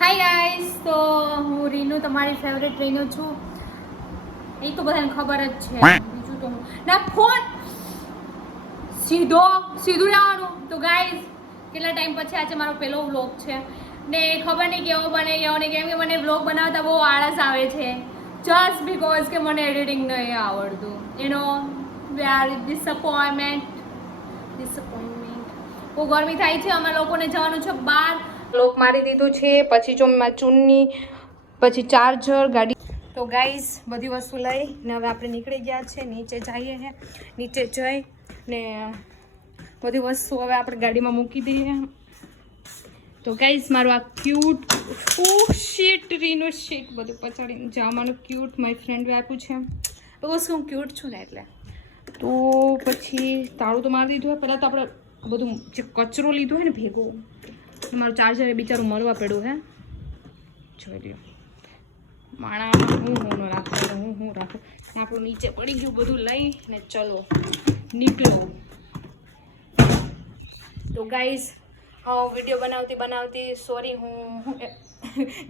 Hi guys, તો હું રીનુ તમારી ફેવરેટ રીનુ છું. એ તો બધાને ખબર જ છે. બીજું તો ના ફોન સીધું રહેવાનું. તો ગાઈસ, કેટલા ટાઈમ પછી આજે મારો પહેલો વ્લોગ છે ને ખબર નહીં કેવો બને કેવો નહીં, કેમ કે મને વ્લોગ બનાવતા બહુ આળસ આવે છે. જસ્ટ બીકોઝ કે મને એડિટિંગ નહીં આવડતું. Very disappointment. બહુ ગરમી થાય છે. અમે લોકોને જવાનું છે બહાર. લોક મારી દીધું છે, પછી જો મેં ચૂનની, પછી ચાર્જર, ગાડી. તો ગાઈઝ, બધી વસ્તુ લઈને હવે આપણે નીકળી ગયા છે. નીચે જઈએ છે. નીચે જઈ ને બધી વસ્તુ હવે આપણે ગાડીમાં મૂકી દઈએ. તો ગાઈઝ, મારું આ ક્યુટ શીટ રીનો શીટ બધું પછાડીને જવાનું ક્યુટ મારી ફ્રેન્ડે આપ્યું છે. બસ હું ક્યુટ છું ને એટલે. તો પછી તાળું તો મારી દીધું હોય. પહેલાં તો આપણે બધું જે કચરો લીધો હોય ને ભેગો, મારું ચાર્જર એ બિચારું મરવા પડ્યું હે. જોઈ લ્યો માણા હું રાખું આપણું નીચે પડી ગયું બધું લઈને ચલો નીકળો. તો ગાઈઝ, વિડીયો બનાવતી સોરી, હું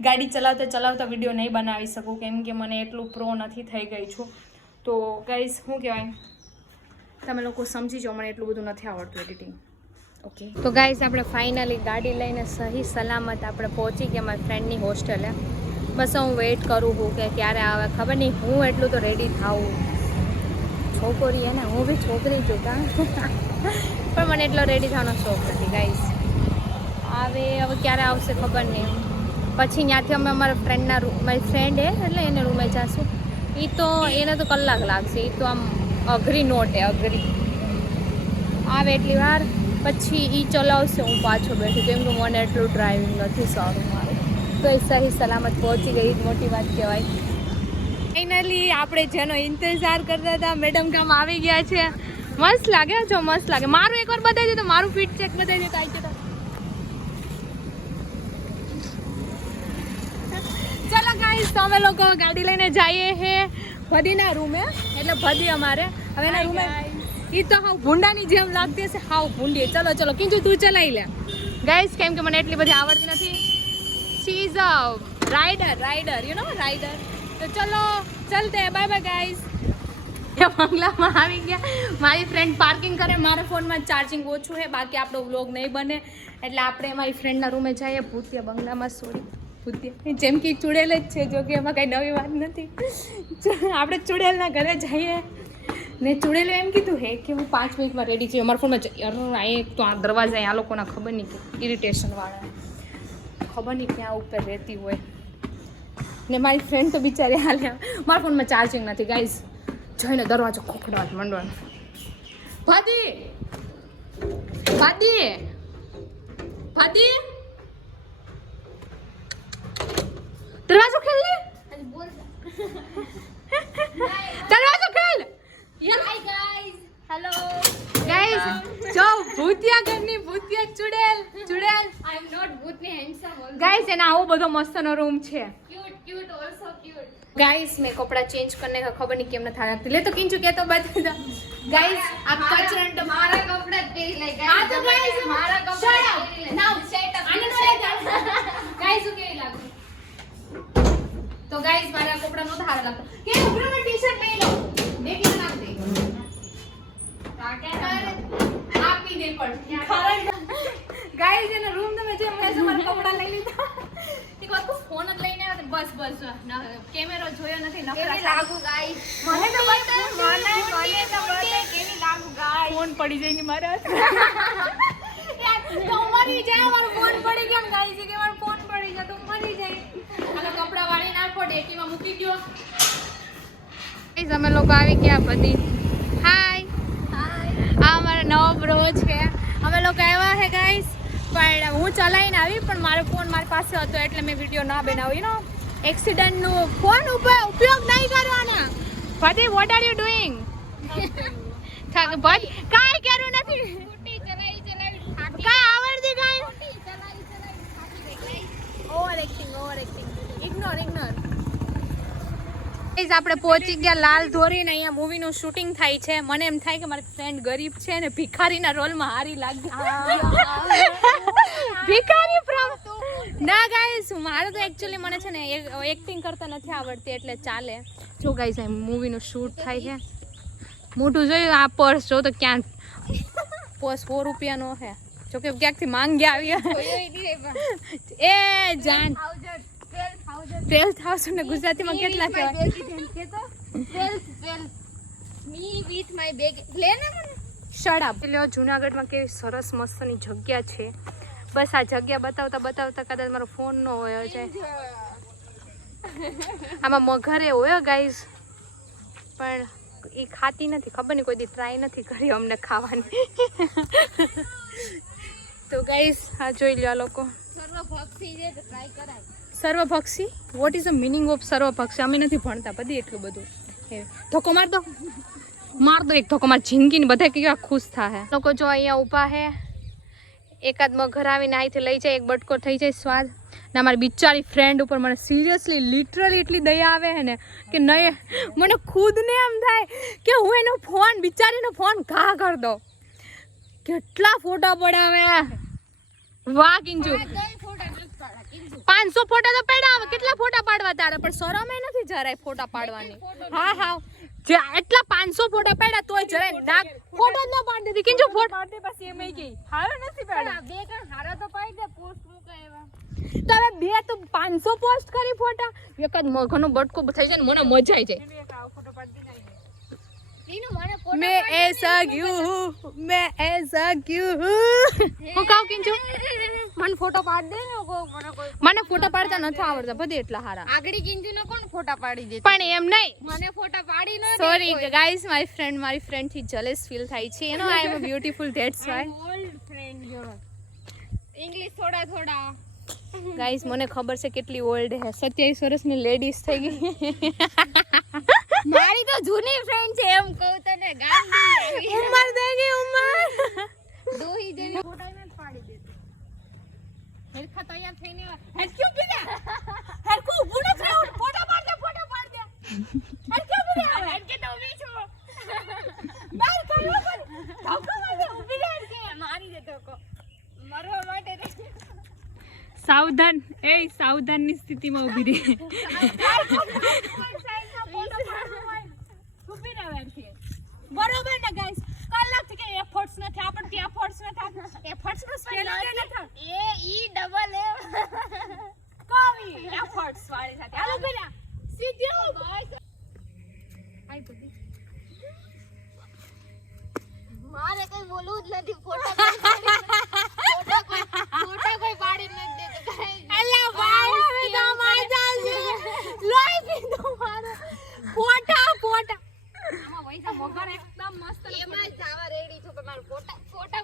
ગાડી ચલાવતા વિડીયો નહીં બનાવી શકું, કેમ કે મને એટલું પ્રો નથી થઈ ગઈ છું. તો ગાઈઝ, શું કહેવાય, તમે લોકો સમજી જાઓ, મને એટલું બધું નથી આવડતું એડિટિંગ. ઓકે, તો ગાઈઝ, આપણે ફાઇનલી ગાડી લઈને સહી સલામત આપણે પહોંચી ગયા મારી ફ્રેન્ડની હોસ્ટેલે. બસ હું વેઇટ કરું છું કે ક્યારે આવે. ખબર નહીં, હું એટલું તો રેડી થાઉં. છોકરી હે ને, હું બી છોકરી છું કા પણ મને એટલો રેડી થવાનો શોખ નથી. ગાઈઝ, હવે ક્યારે આવશે ખબર નહીં. પછી ત્યાંથી અમે અમારા મારી ફ્રેન્ડ હે એટલે એને રૂમે જઈશું. એને તો કલાક લાગશે. એ તો આમ અઘરી નોટ હે, અઘરી. આવે એટલી વાર પછી એ ચલાવશે, હું પાછો બેઠું, કેમ કે મને એટલું ડ્રાઇવિંગ નથી સારું મારું. તો એ સહી સલામત પહોંચી ગઈ, મોટી વાત કહેવાય. ફાઇનલી આપણે જેનો ઇંતજાર કરતા હતા, મેડમ કામ આવી ગયા છે. મસ્ત લાગે જો, મસ્ત લાગે. મારું એકવાર બતાવી દે તો, મારું ફિટ ચેક બતાવી દે તો આવી જતો. ચલો ગાઈસ, તો અમે લોકો ગાડી લઈને જઈએ હે ભદીના રૂમે. એટલે ભદી અમારે હવે એના રૂમે. એ તો હાવ ભૂંડાની જેમ લાગતી હશે, હાવ ભૂંડી. ચલો કિંજુ તું ચલાવી લે ગાઈસ, કેમ કે મને એટલી બધી આવડતી નથી. She is a rider, you know rider. તો ચલો ચલતે, બાય બાય ગાઈસ. બંગલામાં આવી ગયા. મારી ફ્રેન્ડ પાર્કિંગ કરે, મારા ફોનમાં ચાર્જિંગ ઓછું છે, બાકી આપણો વ્લોગ નહીં બને. એટલે આપણે મારી ફ્રેન્ડના રૂમે જઈએ ભૂતિયા બંગલામાં. સોરી ભૂતિયા, જેમ કે ચુડેલ જ છે, જો કે એમાં કાંઈ નવી વાત નથી. આપણે ચુડેલના ઘરે જઈએ ને ચુડેલો એમ કીધું હે કે હું 5 મિનિટમાં રેડી છું. અમારા ફોનમાં એક તો આ દરવાજા આ લોકોના ખબર નહીં કે ઇરિટેશનવાળા, ખબર નહીં ક્યાં ઉપર રહેતી હોય. ને મારી ફ્રેન્ડ તો બિચારી હાલ્યા, મારા ફોનમાં ચાર્જિંગ નથી. ગાઈઝ, જઈને દરવાજો ખોખડાટ માંડવાનો. ભાદી દરવાજો ખેલ લે, દરવાજો ખેલ. હેલો ગાઈઝ, જો ભૂતિયા ઘરની ભૂતિયા ચુડેલ. આઈ એમ નોટ ભૂતની હેન્ડસમ ઓલ્સો. ગાઈઝ, એના આવો બધો મસ્તનો રૂમ છે. Cute also cute. ગાઈઝ, મેં કપડા ચેન્જ કરને કા ખબર નહીં કેમ ન થાય. લે તો કિંચુ કે તો બતા દો. ગાઈઝ, આ કચરંટ મારા કપડા જ પહેરી લે. ગાઈઝ, આ તો ગાઈઝ મારા કપડા પહેરી લે. નાઉ સેટ અપ. આને નો લઈ જાવ. ગાઈઝ, શું કેવી લાગે? તો ગાઈઝ, મારા કપડા નો સારા લાગતો. કે ઉગ્રમાં ટી-શર્ટ પહેરી લો. દેખી નાખ દે. આપી દે પણ ગાઈઝ, એનો રૂમ તમે જે મેં મારા કપડા લઈ લીધા. એક વાર તો ફોન જ લઈને આવ્યો. બસ કેમેરો જોયો નથી. કેવી લાગુ ગાઈઝ? મને તો બતા કેવી લાગુ ગાઈઝ? ફોન પડી જાય ને મારા તો મરી જાય. મારો ફોન પડી ગયો ને ગાઈઝ, કે મારો ફોન પડી જાય તો મરી જાય. અને કપડા વાળી નાખો, ડેકીમાં મૂકી દો. ગાઈઝ, અમે લોકો આવી ગયા બધી. હાય, આ અમારો નવો બ્રો છે. અમે લોકો આવ્યા છે ગાઈઝ, પણ હું ચલાવીને આવી, પણ મારો ફોન મારી પાસે હતો એટલે મેં વિડીયો ના બનાવ્યો. એક્સિડન્ટનું ફોન ઉપયોગ નહીં કરવાના. ભદી, વોટ આર યુ ડુઈંગ? કાંઈ કર્યું નથી. કાંઈ આવડતી કાંઈ. Over acting. ઇગ્નોર. આપણે પહોંચી ગયા લાલ ધોરીને. અહીંયા મૂવીનું શૂટિંગ થાય છે. મને એમ થાય કે મારી ફ્રેન્ડ ગરીબ છે ને ભિખારીના રોલમાં હારી લાગી. ભિખારી ના ગાઈસ મારે તો એકચ્યુઅલી મને છે ને એક્ટિંગ કરતા નથી આવડતી એટલે ચાલે. જો ગાઈસ આ મૂવીનું શૂટ થાય છે. મોટું જોયું આ પર્સ જો તો ક્યાં પર્સ 4 રૂપિયાનો છે. જો કે ક્યાંકથી માંગ્યા આવ્યા. એ જાન 12,000 ને ગુજરાતીમાં કેટલા કહેવાય? Shut up. લ્યો જુનાગઢમાં કેવી સરસ મસ્તની જગ્યા છે. બસ આ જગ્યા બતાવતા કદાચ મારો ફોન નો હોય જાય. આમાં મગરે હોય ગાઈઝ પણ એ ખાતી નથી. ખબર નહીં કોઈ દી ટ્રાય નથી કરી અમને ખાવાની. તો ગાઈઝ આ જોઈ લો લોકો. સર્વભક્ષી what is the meaning of સર્વભક્ષી? અમે નથી ભણતા બધી એટલું બધું. ધોકો માર દો એક ધોકો માર. જિંદગીને બધા કેવા ખુશ થાય લોકો. જો અહીંયા ઊભા હે. એકાદ મગર આવીને અહીંથી લઈ જાય, એક બટકો થઈ જાય સ્વાદ. ને મારી બિચારી ફ્રેન્ડ ઉપર મને સિરિયસલી લિટરલી એટલી દયા આવે છે ને કે નહીં મને ખુદને એમ થાય કે હું એનો ફોન બિચારીનો ફોન ઘા કરી દઉં. કેટલા ફોટા પડાવે વાહ કિંજુ. 500 ફોટા તો પડાવે. કેટલા ફોટા પાડવા તારે? પણ શરમે નથી જરાય ફોટા પાડવાની. હા જે એટલા 500 ફોટા પાડ્યા તોય જરાય ડાક ફોટો જ ન પાડી દીધી. કિંજુ ફોટો પાડી બસ એમ ગઈ. હારો નથી પાડ્યા. બે કણ હારા તો પાડી દે. પોસ્ટ મૂકે એવા તો હવે બે તો 500 પોસ્ટ કરી ફોટા. એકાદ મગનો બટકો થઈ જાય ને મને મજા આવી જાય. मैं ऐसा क्यों હું કાવ કિંજુ મને ફોટો પાડ દે ને. મને ફોટા પાડતા નથી આવડતા બધે એટલા હારા. આગળી કિંજુ ને કોણ ફોટા પાડી દે? પણ એમ નહીં મને ફોટા પાડી ન દે. સોરી ગાઈસ મારી ફ્રેન્ડ થી જેલસ ફીલ થાય છે. You know I am beautiful that's why. Old friend your English થોડા ગાઈસ મને ખબર છે કેટલી ઓલ્ડ હે. 27 વર્ષની લેડીઝ થઈ ગઈ. મારી તો જૂની ફ્રેન્ડ છે એમ કહું તને. ગાંડી ઉમર થઈ ગઈ ઉમર. દોહી જેવી ફોટા ન પાડી દે. હેરખા તૈયાર થઈને હેરક્યુ પીને હેરકુ ઉભું ન થાવ. ફોટા પાડ દે હેરક્યુ પીને હેરકે તો ઉભી છો. બાર કરો પણ ધોકો મારે ઉભી રહે કે મારી દે ધોકો મરવા માટે. સાવધાનની સ્થિતિમાં ઊભી રહી. બરોબર ને ગાઈસ? કલાકથી કે એફર્ટ્સ નથી આપણને એફર્ટ્સ નથી. એફર્ટ્સ નો સ્પેલિંગ નથી. એ ઈ ડબલ એ કોવી એફર્ટ્સ વાળી સાથે. હાલો પેલા સીધું ગાઈસ. આઈ બધી મારે કઈ બોલવું જ નથી. ફોટા કોઈ પાડી નથી દેતો ગાઈસ. અલ્લા ભાઈ હવે તો મજા છે. લોઈ પીધો મારો. ફોટા આમાં પૈસા મોગર એકદમ મસ્ત. એમાં જ આવા રેડી છો કે મારો ફોટા